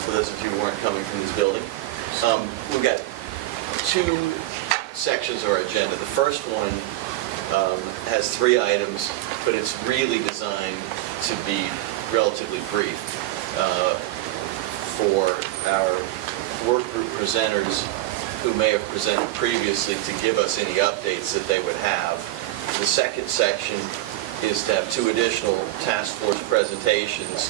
for those of you who aren't coming from this building. We've got two sections of our agenda. The first one has 3 items, but it's really designed to be relatively brief for our work group presenters who may have presented previously to give us any updates that they would have. The second section is to have 2 additional task force presentations,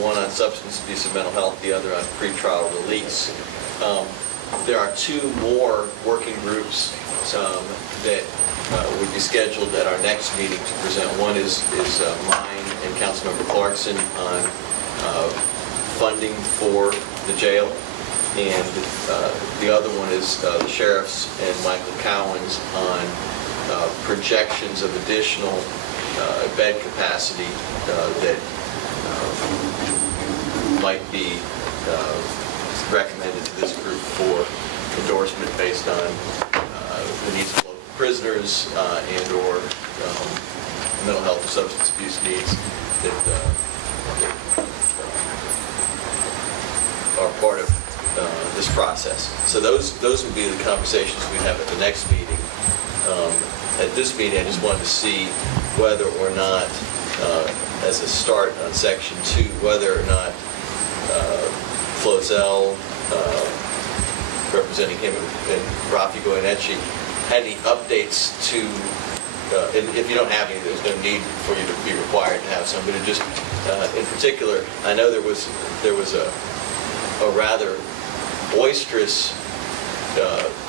one on substance abuse and mental health, the other on pretrial release. There are 2 more working groups that would be scheduled at our next meeting to present. One is mine and Councilmember Clarkson on funding for the jail, and the other one is the Sheriff's and Michael Cowan's on projections of additional bed capacity that might be recommended to this group for endorsement based on the needs of local prisoners and or mental health and substance abuse needs that are part of this process. So those would be the conversations we'd have at the next meeting. At this meeting, I just wanted to see whether or not, as a start on section 2, whether or not Flozell, representing him, and Rafi Goyeneche, had any updates to, and if you don't have any, there's no need for you to be required to have some, but it just, in particular, I know there was a rather boisterous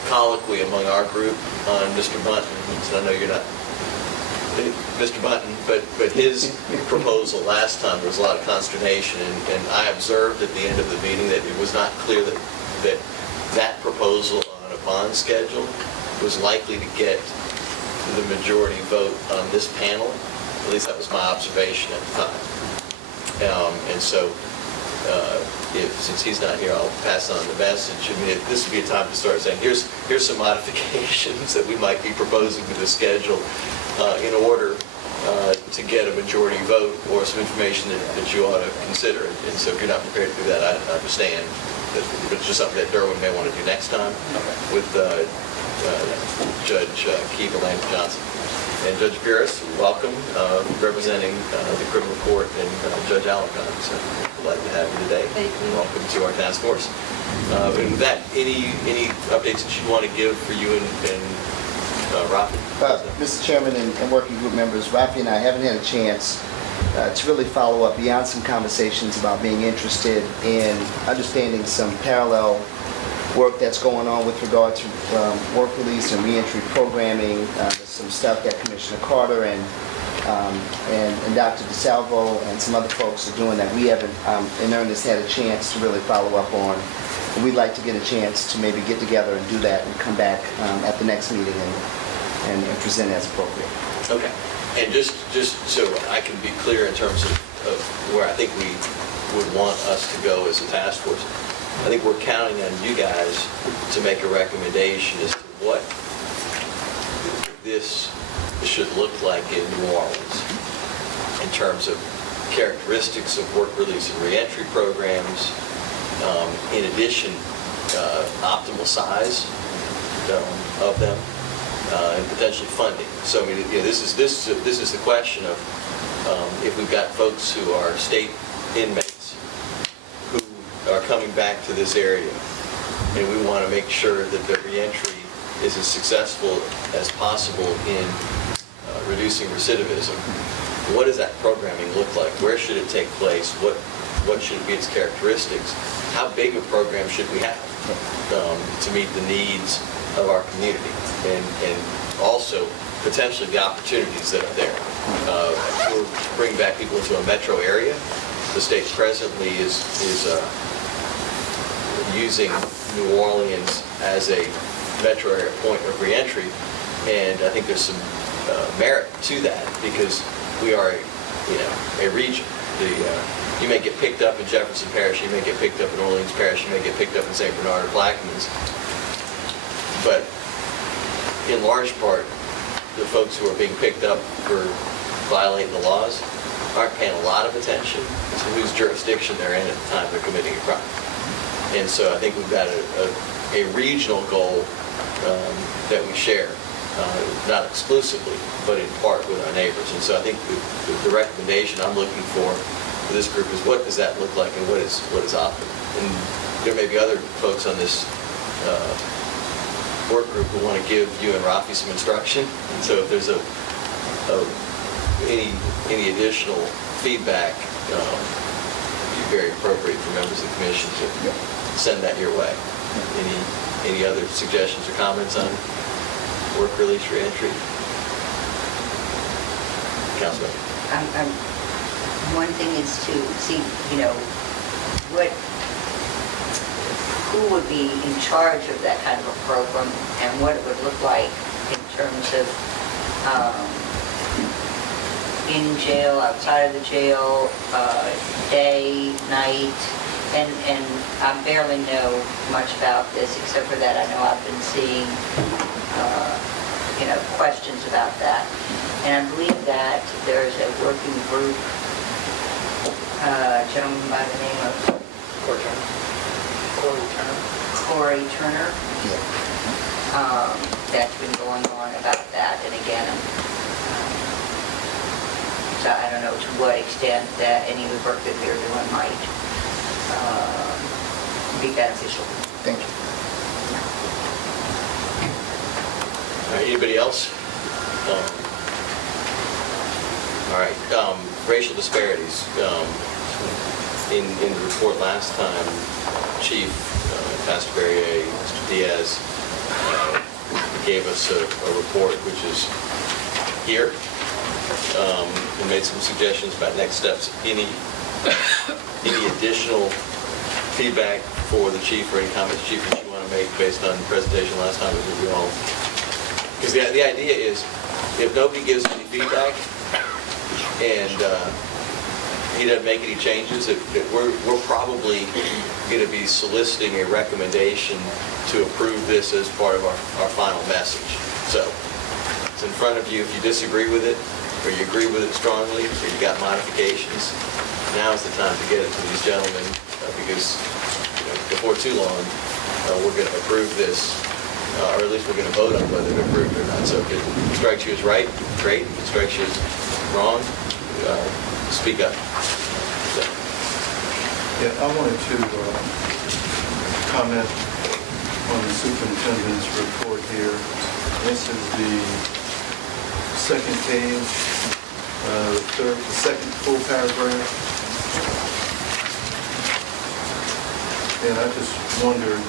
colloquy among our group on Mr. Bunton. So I know you're not Mr. Bunton, but his proposal last time, there was a lot of consternation, and I observed at the end of the meeting that it was not clear that proposal on a bond schedule was likely to get the majority vote on this panel. At least that was my observation at the time. And so, since he's not here, I'll pass on the message. I mean, this would be a time to start saying, here's some modifications that we might be proposing to the schedule in order to get a majority vote, or some information that you ought to consider. And so if you're not prepared to do that, I understand. But it's just something that Derwin may want to do next time with Judge Keeble and Johnson. And Judge Pierce, welcome, representing the criminal court, and Judge Alarcon. So glad to have you today. Thank you. Welcome to our task force. And with that, any updates that you want to give for you and Rafi? Mr. Chairman and working group members, Rafi and I haven't had a chance to really follow up beyond some conversations about being interested in understanding some parallel work that's going on with regard to work release and reentry programming. Some stuff that Commissioner Carter and Dr. DeSalvo and some other folks are doing that we haven't in earnest had a chance to really follow up on. And we'd like to get a chance to maybe get together and do that and come back at the next meeting and present as appropriate. Okay. And just so I can be clear in terms of where I think we would want us to go as a task force, I think we're counting on you guys to make a recommendation as to what this should look like in New Orleans in terms of characteristics of work release and reentry programs. In addition, optimal size of them, and potentially funding. So I mean, this is the question of if we've got folks who are state inmates who are coming back to this area, and we want to make sure that their reentry is as successful as possible in reducing recidivism. What does that programming look like? Where should it take place? What should be its characteristics? How big a program should we have to meet the needs of our community, and also potentially the opportunities that are there? We'll bring back people into a metro area. The state presently is using New Orleans as a metro area point of reentry, and I think there's some merit to that because we are, a region. You may get picked up in Jefferson Parish, you may get picked up in Orleans Parish, you may get picked up in St. Bernard or Blackman's, but in large part, the folks who are being picked up for violating the laws aren't paying a lot of attention to whose jurisdiction they're in at the time they're committing a crime. And so I think we've got a regional goal that we share, not exclusively, but in part with our neighbors. And so I think the recommendation I'm looking for this group is, what does that look like, and what is optimal? And there may be other folks on this work group who want to give you and Rafi some instruction. And so if there's any additional feedback, it'd be very appropriate for members of the commission to send that your way. Any other suggestions or comments on work release reentry? Councilman. One thing is to see, who would be in charge of that kind of a program, and what it would look like in terms of in jail, outside of the jail, day, night, and I barely know much about this, except for that I know I've been seeing questions about that. And I believe that there's a working group, a gentleman by the name of Corey Turner, that's been going on about that. And again, so I don't know to what extent that any of the work that they're doing might be beneficial. Thank you. Anybody else? All right. Racial disparities. In the report last time, Chief Pastor Berrier, Mr. Diaz gave us a report which is here, and made some suggestions about next steps. Any additional feedback for the chief, or any comments, Chief, that you want to make based on the presentation last time? Because the idea is, if nobody gives any feedback and he doesn't make any changes, we're probably going to be soliciting a recommendation to approve this as part of our final message. So it's in front of you. If you disagree with it, or you agree with it strongly, or you got modifications, now is the time to get it to these gentlemen, because before too long we're going to approve this, or at least we're going to vote on whether to approve it or not. So if it strikes you as right, great. If it strikes you as wrong, speak up. So. Yeah, I wanted to comment on the superintendent's report here. This is the second page, the second full paragraph. And I just wondered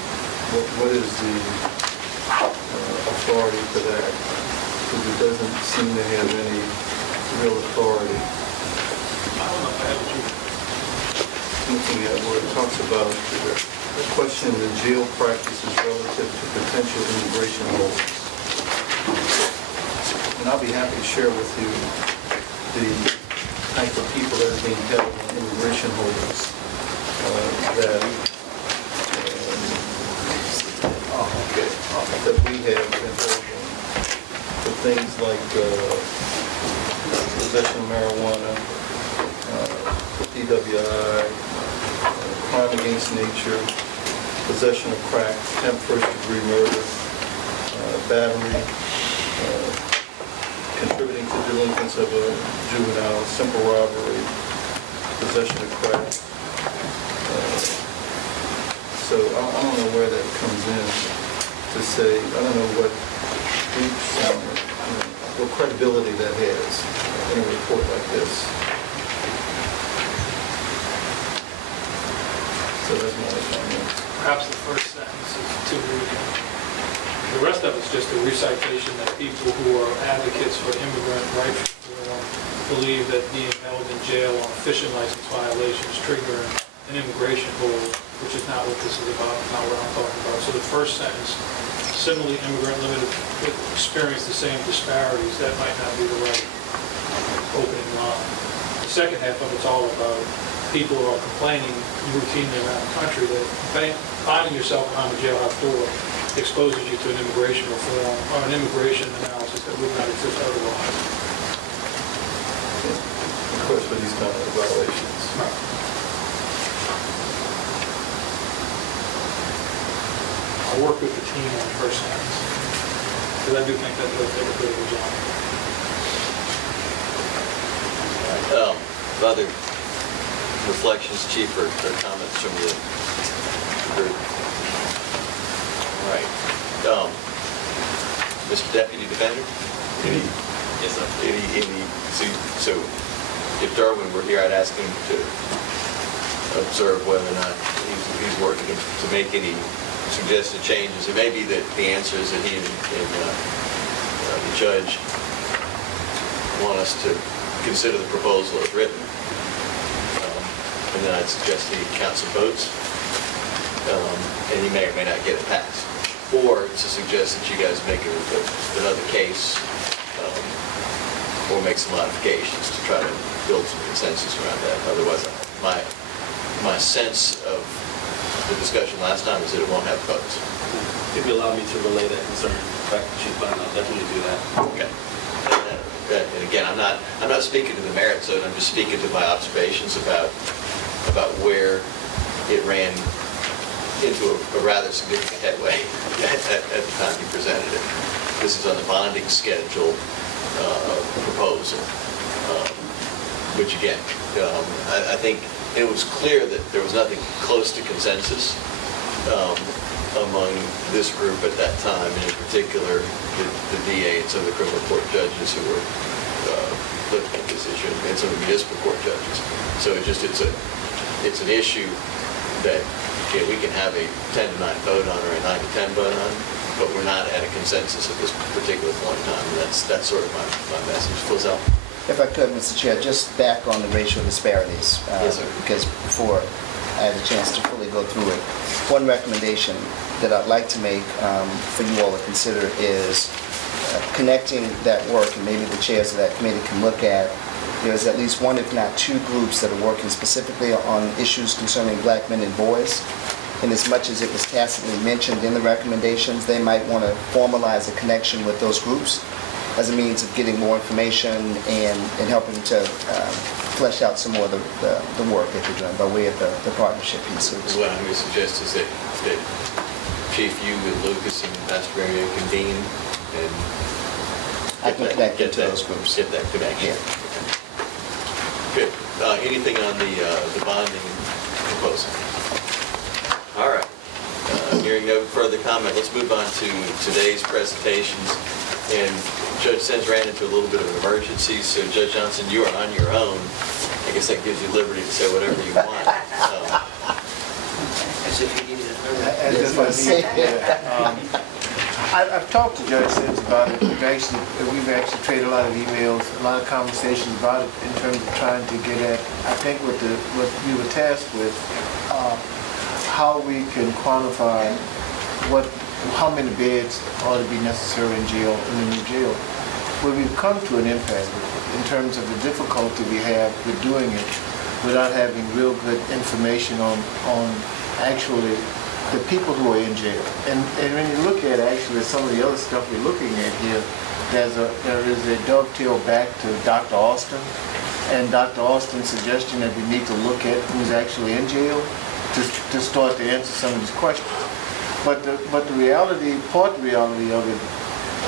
what is the authority for that, because it doesn't seem to have any real authority. Looking at where it talks about the question of the jail practices relative to potential immigration holders. And I'll be happy to share with you the type of people that are being held on immigration holders that we have been held on. For things like possession of marijuana, DWI, crime against nature, possession of crack, attempt first-degree murder, battery, contributing to delinquents of a juvenile, simple robbery, possession of crack. So I don't know where that comes in to say, I don't know what credibility that has in a report like this. So that's my comment. Perhaps the first sentence is too reading. The rest of it's just a recitation that people who are advocates for immigrant rights reform believe that being held in jail on fishing license violations trigger an immigration hold, which is not what this is about, not what I'm talking about. So the first sentence, similarly immigrant limited experience the same disparities, that might not be the right opening line. The second half of it's all about people who are complaining routinely around the country that finding yourself behind the jailhouse door exposes you to an immigration reform or an immigration analysis that would not exist otherwise. course, for these kind of violations. I'll work with the team on the first sentence, because I do think that they'll take a pretty good job. Other reflections, Chief, or comments from the group? All right. Mr. Deputy Defender? Yes, sir. So if Darwin were here, I'd ask him to observe whether or not he's working to make any suggested changes. It may be that the answer is that he and the judge want us to consider the proposal as written. And then I'd suggest the council votes, and he may or may not get it passed. Or to suggest that you guys make another case or make some modifications to try to build some consensus around that. Otherwise, my sense of the discussion last time is that it won't have votes. If you allow me to relay that concern back to Chief Button, I'll definitely do that. Okay. And again, I'm not speaking to the merits of it. I'm just speaking to my observations about where it ran into a rather significant headway at the time he presented it. This is on the bonding schedule proposal, which again, I think it was clear that there was nothing close to consensus among this group at that time, and in particular the DA and some of the criminal court judges who were looking at this issue, and some of the municipal court judges. So it's an issue that we can have a 10 to 9 vote on or a 9 to 10 vote on, but we're not at a consensus at this particular point in time. And that's sort of my message. Flozell? If I could, Mr. Chair, just back on the racial disparities. Yes, sir. Because before I had a chance to fully go through it, one recommendation that I'd like to make for you all to consider is connecting that work, and maybe the chairs of that committee can look at. There's at least one, if not two, groups that are working specifically on issues concerning black men and boys. And as much as it was tacitly mentioned in the recommendations, they might want to formalize a connection with those groups as a means of getting more information and helping to flesh out some more of the work that you're doing by way of the partnership pieces. What I'm going to suggest is that Chief, you and Lucas and Pastor Barry convene and I can connect you to those groups. Get that connection. Yeah. Good. Anything on the bonding proposal? All right. Hearing no further comment, let's move on to today's presentations. And Judge Sens ran into a little bit of an emergency, so Judge Johnson, you are on your own. I guess that gives you liberty to say whatever you want. As if you needed I've talked to Judge Sens about it. We've actually traded a lot of emails, a lot of conversations about it in terms of trying to get at, I think what we were tasked with, how we can quantify how many beds ought to be necessary in jail, in the new jail. Well, we've come to an impasse in terms of the difficulty we have with doing it without having real good information on actually the people who are in jail. And when you look at actually some of the other stuff we're looking at here, there is a dovetail back to Dr. Austin and Dr. Austin's suggestion that we need to look at who's actually in jail to start to answer some of these questions. But the reality of it,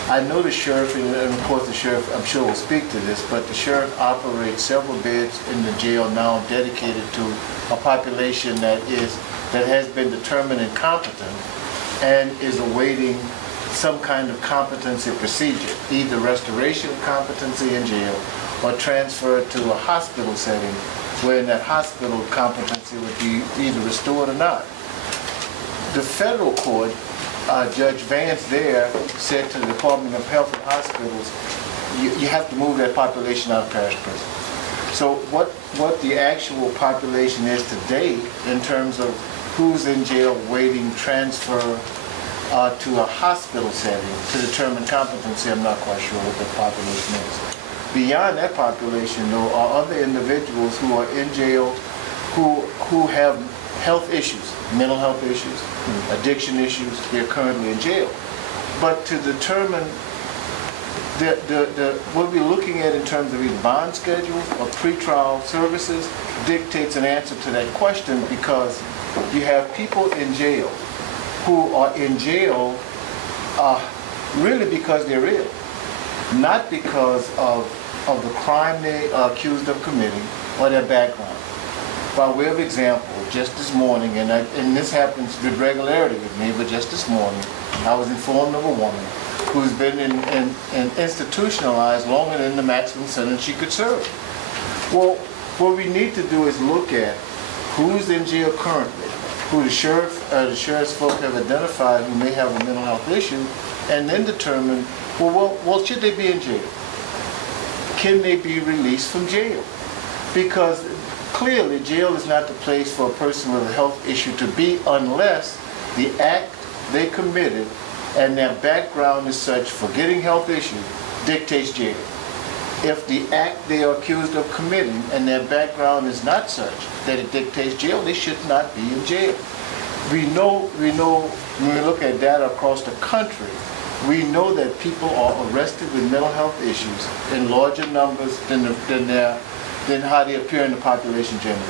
I know the sheriff, and of course the sheriff, I'm sure will speak to this, but the sheriff operates several beds in the jail now dedicated to a population that has been determined incompetent and is awaiting some kind of competency procedure, either restoration of competency in jail or transfer to a hospital setting where in that hospital competency would be either restored or not. The federal court, Judge Vance there said to the Department of Health and Hospitals, you have to move that population out of parish prison. So what the actual population is today in terms of who's in jail waiting transfer to a hospital setting to determine competency, I'm not quite sure what that population is. Beyond that population, though, are other individuals who are in jail who have health issues, mental health issues, addiction issues. They're currently in jail. But to determine what we're looking at in terms of either bond schedule or pretrial services dictates an answer to that question, because you have people in jail who are in jail really because they're ill, not because of the crime they are accused of committing or their background. By way of example, just this morning, and this happens with regularity with me, but just this morning, I was informed of a woman who's been institutionalized longer than the maximum sentence she could serve. Well, what we need to do is look at who's in jail currently, who the sheriff's folk have identified who may have a mental health issue, and then determine, well, should they be in jail? Can they be released from jail? Because clearly, jail is not the place for a person with a health issue to be unless the act they committed and their background is such for getting health issues dictates jail. If the act they are accused of committing and their background is not such that it dictates jail, they should not be in jail. We know when we look at data across the country, we know that people are arrested with mental health issues in larger numbers than how they appear in the population generally.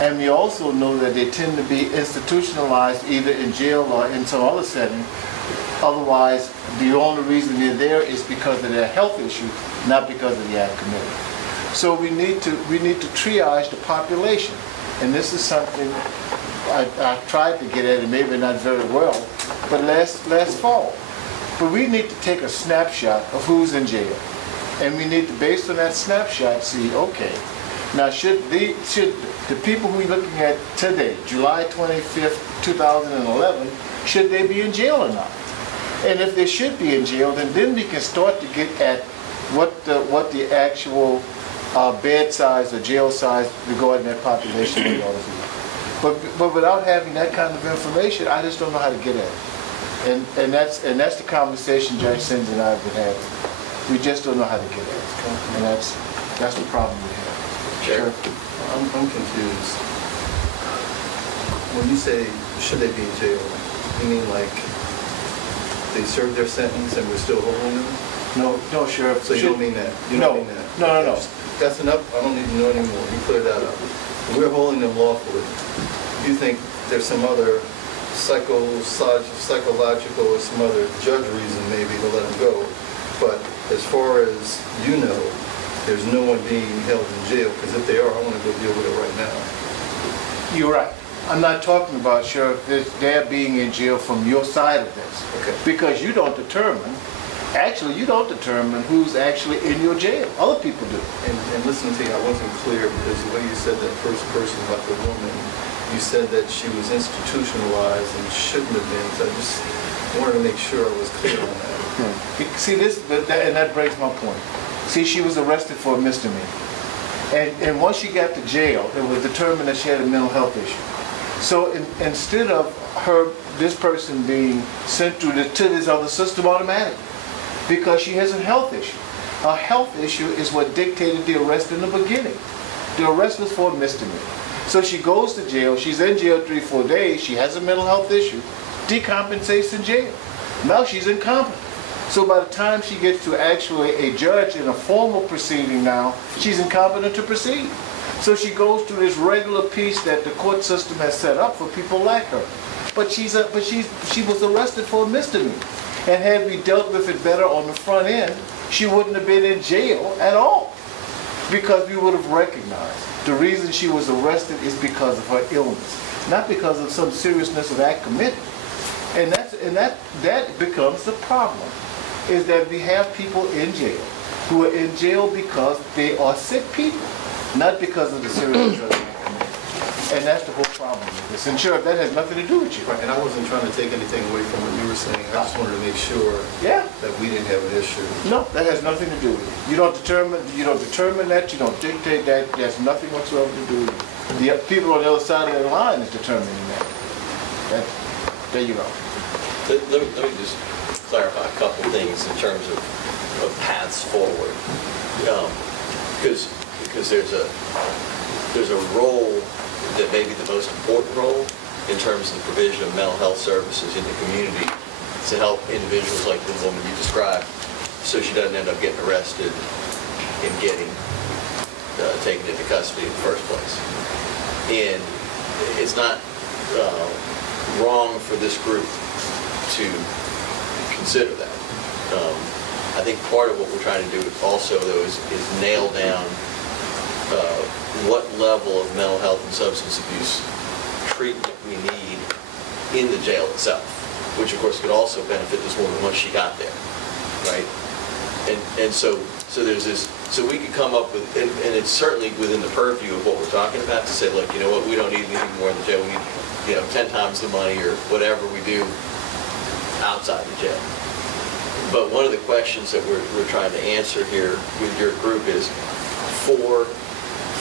And we also know that they tend to be institutionalized either in jail or in some other setting. Otherwise, the only reason they're there is because of their health issues, not because of the act committed. So we need to triage the population. And this is something I tried to get at, and maybe not very well, but last fall. But we need to take a snapshot of who's in jail. And we need to, based on that snapshot, see, okay, now should the people we're looking at today, July 25th, 2011, should they be in jail or not? And if they should be in jail, then we can start to get at what the actual bed size or jail size regarding that population we ought to be. But without having that kind of information, I just don't know how to get at it. And that's the conversation Judge Sims and I have been having. We just don't know how to get at it. And that's the problem we have. Sure. I'm confused. When you say, should they be in jail, you mean like they served their sentence and we're still holding them? No, Sheriff. So you don't mean that? You don't mean that? No. That's enough. I don't need to know anymore. You clear that up. We're holding them lawfully. You think there's some other psychological or some other judge reason maybe to let them go. But as far as you know, there's no one being held in jail, because if they are, I want to go deal with it right now. You're right. I'm not talking about, Sheriff, they're being in jail from your side of this. Okay. Because you don't determine who's actually in your jail. Other people do. And listen to you, I wasn't clear because the way you said that first person about the woman, you said that she was institutionalized and shouldn't have been. So I just wanted to make sure I was clear on that. See, and that breaks my point. See, she was arrested for a misdemeanor. And once she got to jail, it was determined that she had a mental health issue. So instead of this person being sent to this other system automatically, because she has a health issue. A health issue is what dictated the arrest in the beginning. The arrest was for a misdemeanor. So she goes to jail, she's in jail 3-4 days, she has a mental health issue, decompensates in jail. Now she's incompetent. So by the time she gets to actually a judge in a formal proceeding now, she's incompetent to proceed. So she goes through this regular piece that the court system has set up for people like her. But she was arrested for a misdemeanor. And had we dealt with it better on the front end, she wouldn't have been in jail at all. Because we would have recognized the reason she was arrested is because of her illness, not because of some seriousness of act committed. And that becomes the problem, is that we have people in jail who are in jail because they are sick people, not because of the seriousness of the act committed. And that's the whole problem with this. And sure, that has nothing to do with you. Right, and I wasn't trying to take anything away from what you were saying. I just wanted to make sure that we didn't have an issue. No, that has nothing to do with it. You don't determine that, you don't dictate that. There's nothing whatsoever to do with it. The people on the other side of the line is determining that. There you go. Let me just clarify a couple things in terms of paths forward. Because there's a role that may be the most important role in terms of the provision of mental health services in the community to help individuals like the woman you described so she doesn't end up getting arrested and getting taken into custody in the first place. And it's not wrong for this group to consider that. I think part of what we're trying to do also, though, is nail down what level of mental health and substance abuse treatment we need in the jail itself, which of course could also benefit this woman once she got there, right? And so there's this, so we could come up with, and it's certainly within the purview of what we're talking about, to say, look, you know what, we don't need anything more in the jail. We need, 10 times the money or whatever we do outside the jail. But one of the questions that we're trying to answer here with your group is, for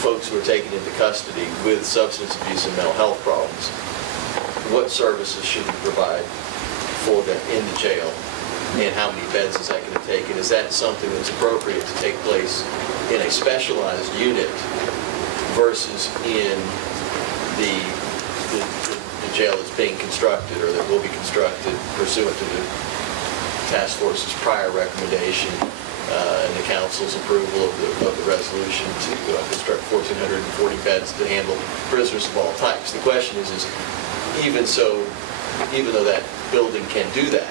folks who are taken into custody with substance abuse and mental health problems, what services should we provide for them in the jail, and how many beds is that going to take? And is that something that's appropriate to take place in a specialized unit versus in the jail that's being constructed or that will be constructed pursuant to the task force's prior recommendation and the council's approval of the resolution to construct 1,440 beds to handle prisoners of all types? The question is even though that building can do that,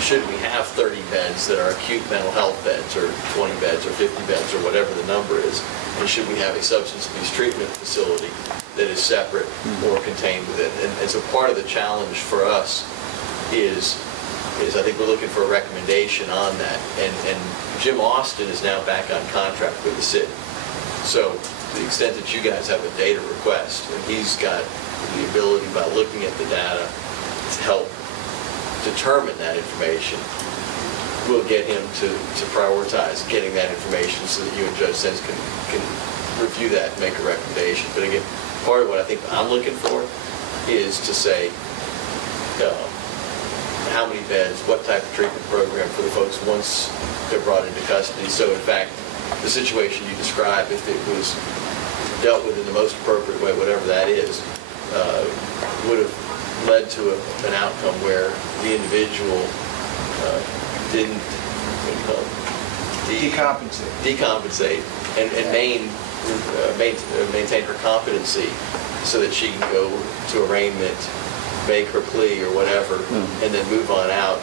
should we have 30 beds that are acute mental health beds, or 20 beds, or 50 beds, or whatever the number is? And should we have a substance abuse treatment facility that is separate or contained within? And so part of the challenge for us is I think we're looking for a recommendation on that. And Jim Austin is now back on contract with the city. So to the extent that you guys have a data request, and he's got the ability, by looking at the data, to help determine that information, we'll get him to prioritize getting that information so that you and Judge Sens can review that and make a recommendation. But again, part of what I think I'm looking for is to say how many beds, what type of treatment program for the folks once they're brought into custody. So in fact, the situation you described, if it was dealt with in the most appropriate way, whatever that is, would have led to an outcome where the individual didn't decompensate and maintain her competency so that she can go to arraignment, make her plea or whatever, and then move on out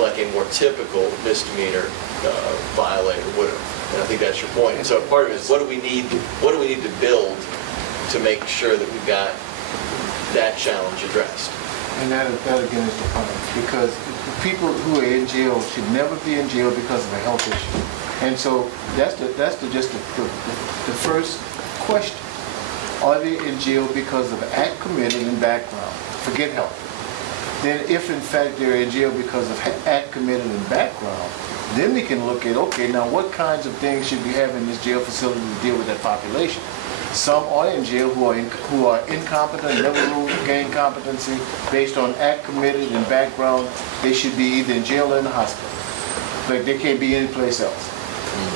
like a more typical misdemeanor violator would have. And I think that's your point. And so part of it is, what do we need to build to make sure that we've got that challenge addressed? And that again is the point, because people who are in jail should never be in jail because of a health issue. And so that's just the first question. Are they in jail because of an act committed in background? Forget health. Then if in fact they're in jail because of act committed in background, then we can look at, okay, now what kinds of things should we have in this jail facility to deal with that population? Some are in jail who are incompetent, never will gain competency based on act committed in background. They should be either in jail or in the hospital. Like they can't be anyplace else.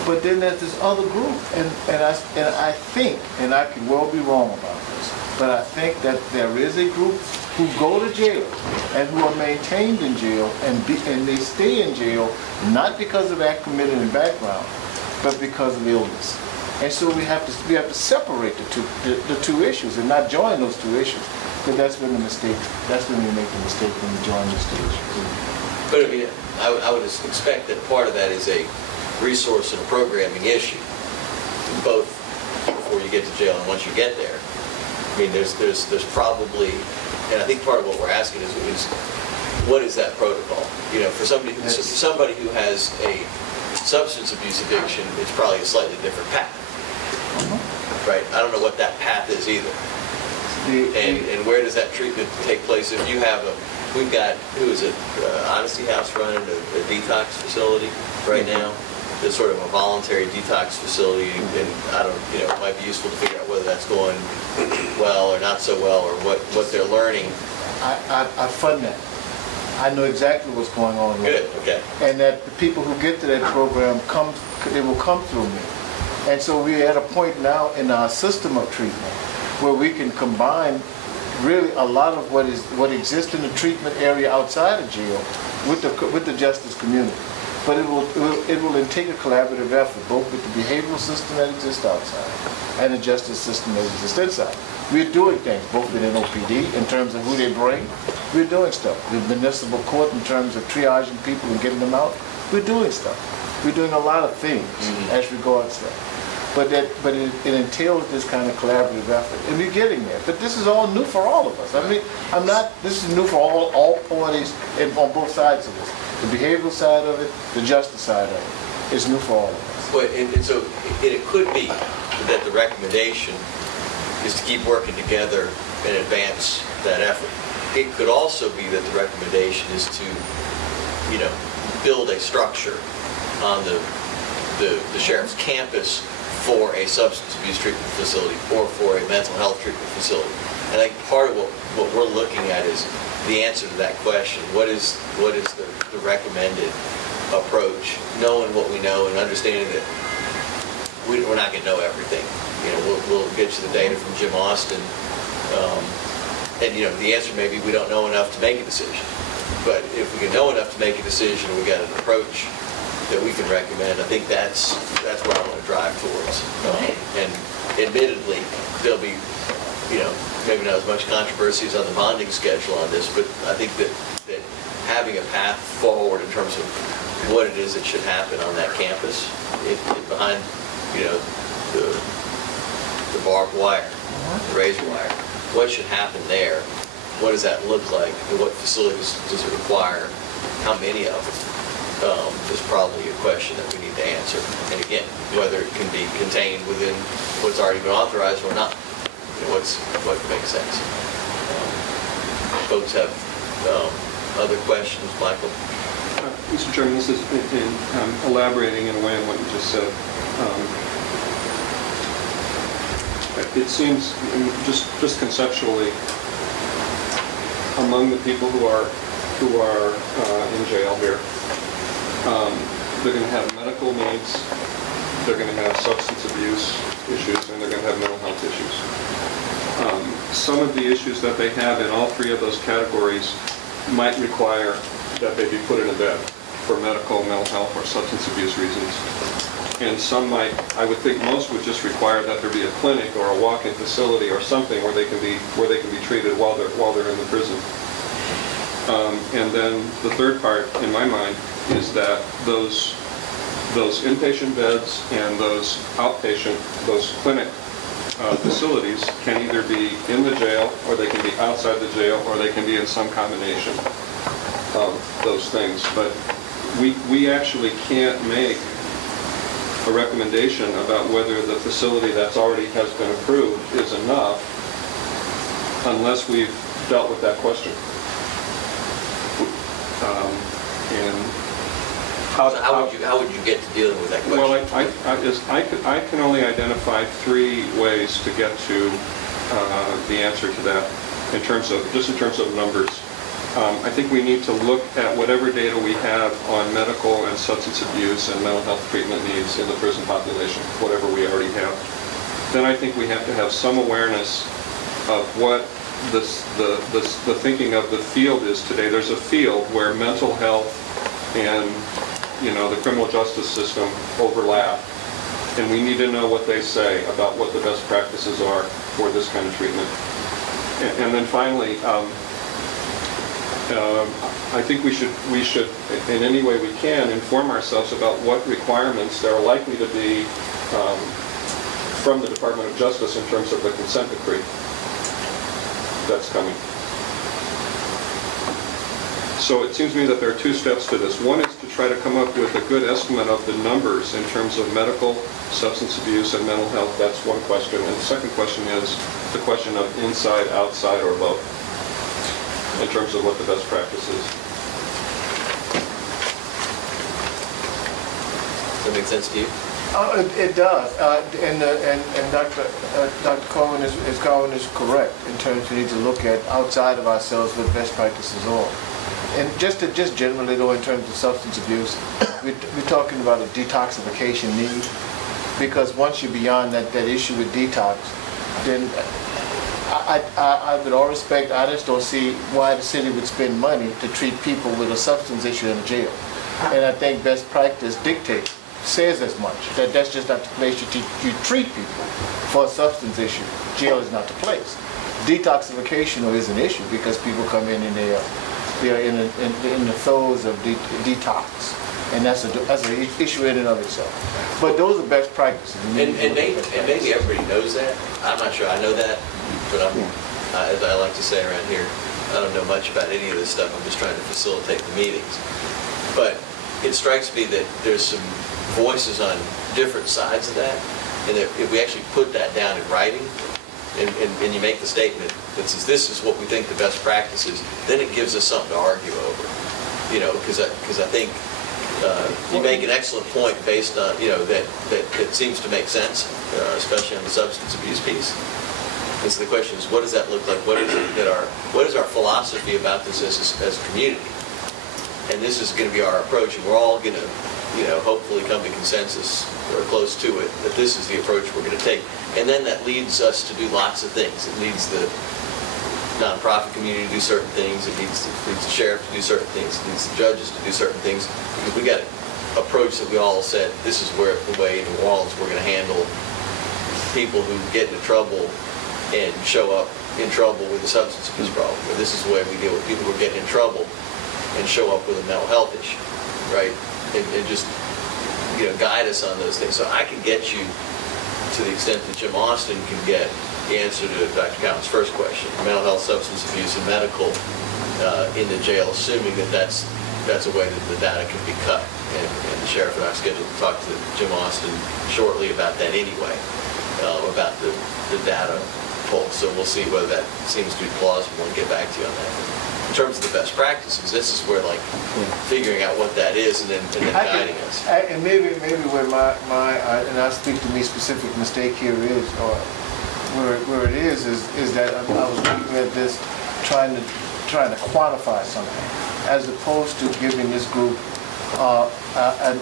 But then there's this other group, and I think, and I could well be wrong about this, but I think that there is a group who go to jail and who are maintained in jail and they stay in jail not because of act committed in background, but because of illness. And so we have to separate the two issues and not join those two issues. But that's been the mistake. That's when we make the mistake when we join those two issues. But I mean, I would expect that part of that is a resource and a programming issue, both before you get to jail and once you get there. I mean, there's probably, and I think part of what we're asking is what is that protocol? You know, for somebody who has a substance abuse addiction, it's probably a slightly different path. Right? I don't know what that path is either. And where does that treatment take place? If you have we've got, who is it, Honesty House running a detox facility right now. It's sort of a voluntary detox facility, and I don't, it might be useful to figure out whether that's going well or not so well, or what they're learning. I fund that. I know exactly what's going on. Good, okay. And that the people who get to that program they will come through me. And so we're at a point now in our system of treatment where we can combine really a lot of what exists in the treatment area outside of jail with the justice community. But it will take a collaborative effort, both with the behavioral system that exists outside and the justice system that exists inside. We're doing things, both within OPD, in terms of who they bring. We're doing stuff. The municipal court, in terms of triaging people and getting them out. We're doing stuff. We're doing a lot of things as regards that. But it entails this kind of collaborative effort, and we're getting there. But this is all new for all of us. I mean, this is new for all parties on both sides of this. The behavioral side of it, the justice side of it. It's new for all of us. Well, and so it could be that the recommendation is to keep working together and advance that effort. It could also be that the recommendation is to, build a structure on the sheriff's campus for a substance abuse treatment facility or for a mental health treatment facility. And I think part of what we're looking at is the answer to that question. What is the recommended approach, knowing what we know and understanding that we're not going to know everything. We'll get you the data from Jim Austin, and the answer may be we don't know enough to make a decision. But if we can know enough to make a decision, we got an approach that we can recommend. I think that's where I want to drive towards. And admittedly, there'll be maybe not as much controversy as on the bonding schedule on this, but I think that having a path forward in terms of what it is that should happen on that campus, behind the barbed wire, the razor wire, what should happen there? What does that look like? And what facilities does it require? How many of them? Is probably a question that we need to answer. And again, whether it can be contained within what's already been authorized or not. What makes sense. Folks have other questions, Michael? Mr. Chairman, this is elaborating in a way on what you just said. It seems, just conceptually, among the people who are in jail here, they're going to have medical needs, they're going to have substance abuse issues, and they're going to have mental health issues. Some of the issues that they have in all three of those categories might require that they be put in a bed for medical, mental health, or substance abuse reasons. And some might, I would think most would just require that there be a clinic or a walk-in facility or something where they can be treated while they're in the prison. And then the third part, in my mind, is that those inpatient beds and those outpatient, those clinic facilities can either be in the jail, or they can be outside the jail, or they can be in some combination of those things. But we actually can't make a recommendation about whether the facility that's already has been approved is enough unless we've dealt with that question. How would you get to dealing with that question? Well, I can only identify three ways to get to the answer to that in terms of numbers. I think we need to look at whatever data we have on medical and substance abuse and mental health treatment needs in the prison population, whatever we already have. Then I think we have to have some awareness of what the thinking of the field is today. There's a field where mental health and the criminal justice system overlap, and we need to know what they say about what the best practices are for this kind of treatment. And then finally, I think we should, in any way we can, inform ourselves about what requirements there are likely to be from the Department of Justice in terms of the consent decree that's coming. So it seems to me that there are two steps to this. One is to try to come up with a good estimate of the numbers in terms of medical, substance abuse, and mental health. That's one question. And the second question is the question of inside, outside, or both, in terms of what the best practice is. Does that make sense to you? It does, and Dr. Cohen is correct in terms we need to look at outside of ourselves what best practices are. And just generally though, in terms of substance abuse, we're talking about a detoxification need, because once you're beyond that issue with detox, then I with all respect, I just don't see why the city would spend money to treat people with a substance issue in a jail. And I think best practice dictates, says as much, that that's just not the place you treat people for a substance issue. Jail is not the place. Detoxification is an issue because people come in and they're in the throes of detox. And that's an issue in and of itself. But those are best practices. And maybe everybody knows that. I'm not sure I know that, but as I like to say around here, I don't know much about any of this stuff. I'm just trying to facilitate the meetings. But it strikes me that there's some voices on different sides of that, and that if we actually put that down in writing, and you make the statement that says this is what we think the best practice is, then it gives us something to argue over. You know, because I think you make an excellent point based on, you know, that it seems to make sense, especially on the substance abuse piece. And so the question is, what does that look like? What is our philosophy about this as a community? And this is going to be our approach, and we're all going to, you know, hopefully come to consensus or close to it that this is the approach we're going to take. And then that leads us to do lots of things. It leads the nonprofit community to do certain things. It leads the sheriff to do certain things. It leads the judges to do certain things. Because we got an approach that we all said, this is the way in New Orleans we're going to handle people who get into trouble and show up in trouble with a substance abuse problem. Or this is the way we deal with people who are getting in trouble and show up with a mental health issue, right? And just, you know, guide us on those things. So I can get you to the extent that Jim Austin can get the answer to Dr. Cowan's first question, mental health, substance abuse, and medical in the jail, assuming that that's a way that the data can be cut. And the sheriff and I are scheduled to talk to Jim Austin shortly about that anyway, about the data pull. So we'll see whether that seems to be plausible and get back to you on that. In terms of the best practices, this is where, like, figuring out what that is and then guiding us. And maybe where and I'll speak to me specific mistake here is, or where it is that I was looking at this trying to quantify something, as opposed to giving this group an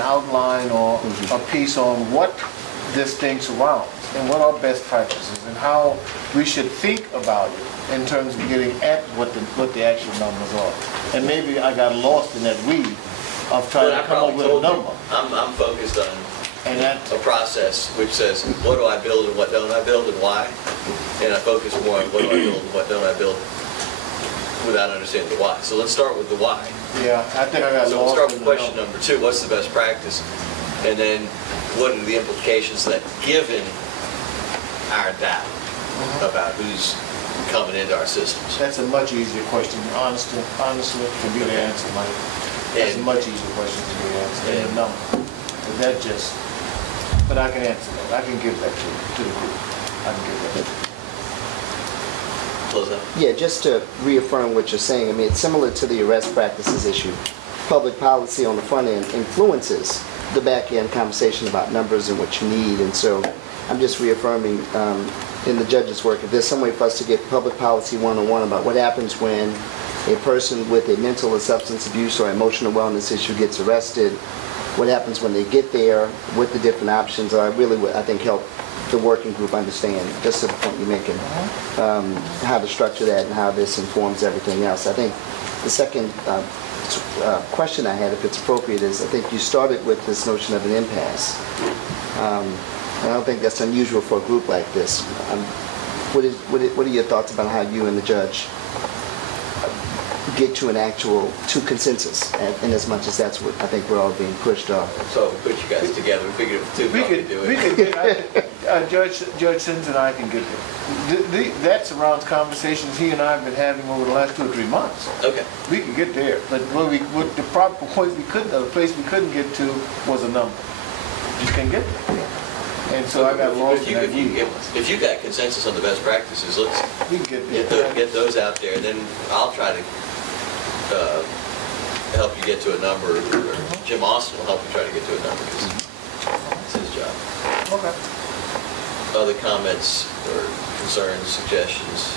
outline or a piece on what this thing surrounds and what are best practices and how we should think about it in terms of getting at what the actual numbers are. And maybe I got lost in that weed of trying to come up with a number. I'm focused on and a process which says, what do I build and what don't I build and why? And I focus more on what do I build and what don't I build without understanding the why. So let's start with the why. Yeah, I think I got lost. So we'll start with question number 2. What's the best practice? And then what are the implications that, given our data about who's coming into our systems? That's a much easier question, honestly, for me to answer, Mike. That's a much easier question to me to answer than a number. But I can answer that. I can give that to the group. I can give that. Close up. Yeah, just to reaffirm what you're saying, I mean, it's similar to the arrest practices issue. Public policy on the front end influences the back end conversation about numbers and what you need, and so I'm just reaffirming in the judge's work, if there's some way for us to get public policy 101 about what happens when a person with a mental or substance abuse or emotional wellness issue gets arrested, what happens when they get there, what the different options are, really would, I think, help the working group understand, just to the point you're making, how to structure that and how this informs everything else. I think the second question I had, if it's appropriate, is I think you started with this notion of an impasse. I don't think that's unusual for a group like this. What are your thoughts about how you and the judge get to to consensus, and as much as that's what I think we're all being pushed off? So we put you guys together. We figured if 2 could do it. We could Judge Sims and I can get there. That surrounds conversations he and I have been having over the last 2 or 3 months. Okay. We could get there, but the place we couldn't get to was a number. Just can't get there. And so I got lost in that. If you got consensus on the best practices, let's we can get those out there, and then I'll try to help you get to a number, or Jim Austin will help you try to get to a number, because it's his job. Okay. Other comments or concerns, suggestions?